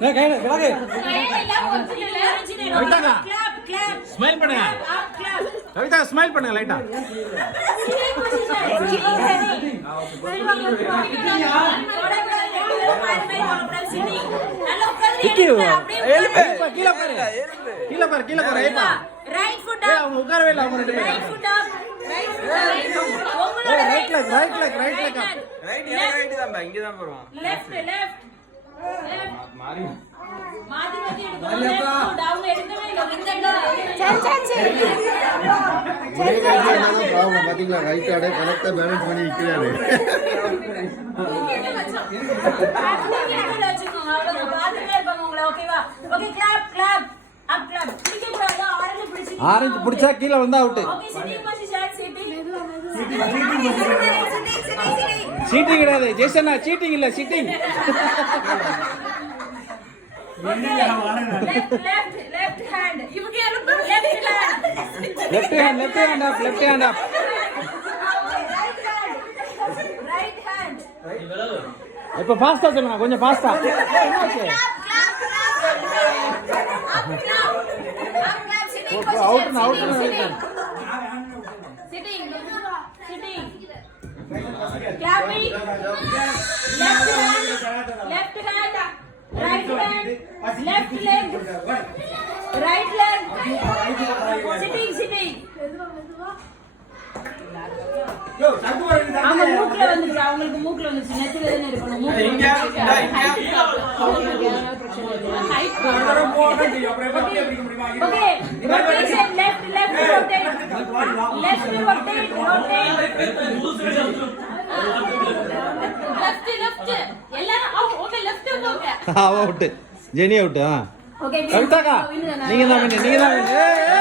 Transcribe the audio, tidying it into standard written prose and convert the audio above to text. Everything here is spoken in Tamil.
நான் கையில கிளாக் கவிதாக்கா ஸ்மைல் பண்ணுங்க கவிதா ஸ்மைல் பண்ணுங்க லைட்டா கீழே பாரு ரைட் ஃபுட் அப் அவங்க உட்காரவே இல்ல அவங்க ரெண்டு பேரும் right foot up right leg right தான் இங்க தான் போறோம் லெஃப்ட் மாறி மாத்தி எடுக்கணும் லெஃப்ட் டவுன் எடுக்கவே இல்ல ப்ராப்ளம் பாத்தீங்களா ரைட் ஆடே கரெக்ட்டா பேலன்ஸ் பண்ணி நிக்கிறாரு ஓகே கிளாப் அப் கிளாப் பிடிக்க கூடாது ஆரஞ்சு பிடிச்சா கீழ வந்தா out okay sitting position seating கிடையாது ஜெசனா சீட்டிங் இல்ல சிட்டிங் left hand இவங்க left hand up right hand இப்ப ஃபாஸ்டா சொல்லுங்க கொஞ்சம் ஃபாஸ்டா என்னாச்சு out sitting clapping left hand right hand left leg right leg sitting அவங்களுக்கு மூக்குல வந்துச்சு நெத்தில தானே இருக்கணும் okay rotation left rotate left எல்லாரும் ஓகே லெஃப்ட் போங்க அவுட் ஜெனி அவுட் ஓகே கவிதாக்கா நீங்க தான்